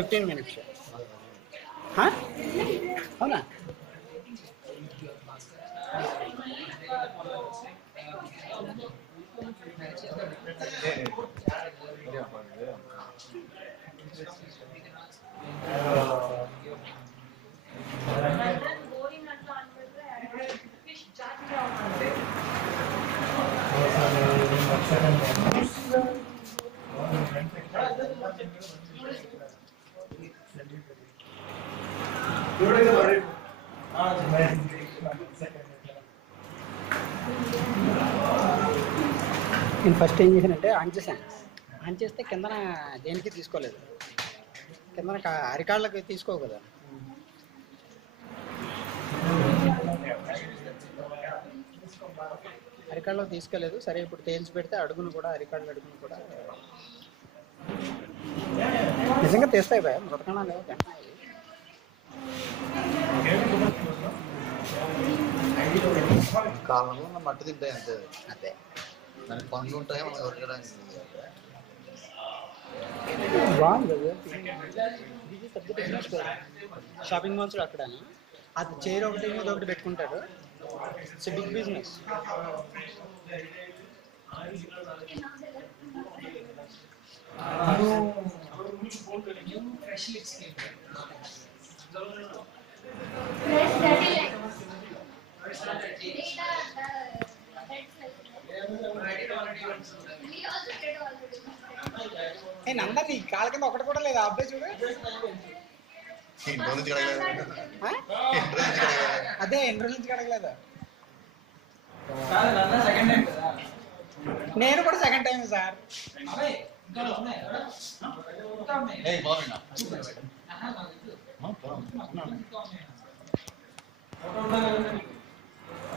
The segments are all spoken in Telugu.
15 minutes. అవునా? నేను ఫస్ట్ ఏం చేశానంటే ఆన్ చేశాను. ఆన్ చేస్తే కిందన దేనికి తీసుకోలేదు, కిందన అరికాళ్ళకి తీసుకోవు కదా. అరికాళ్ళలో తీసుకోలేదు. సరే ఇప్పుడు తేల్చి పెడితే అడుగును కూడా, అరికాళ్ళ అడుగును కూడా నిజంగా తీస్తాయి భయ మృతకణాలు లేవు తింటున్నాయి. కాలంలో ఉన్న మట్టి తింటాయి అంతే. అదే దానికి పనులు ఉంటాయి మనం దొరకడానికి. బాగుంది షాపింగ్ మాల్స్ అక్కడ అది చైర్ ఒకటి ఒకటి పెట్టుకుంటాడు. It's big business. నందరి కాళ్ళ కింద ఒకటి కూడా లేదు. అబ్బాయి చూడు, అదే ఎన్ని రోజుల నుంచి కడగలేదు. నేను కూడా second time sir.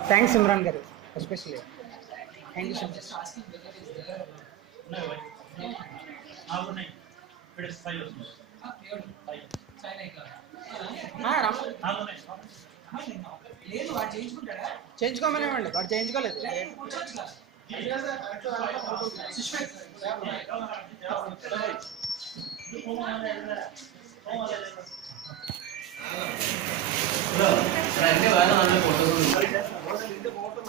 Thanks Imran garu, especially thank you so much. చేయించుకోమనేవాడి, వాడు చేయించుకోలేదు. ఫోటో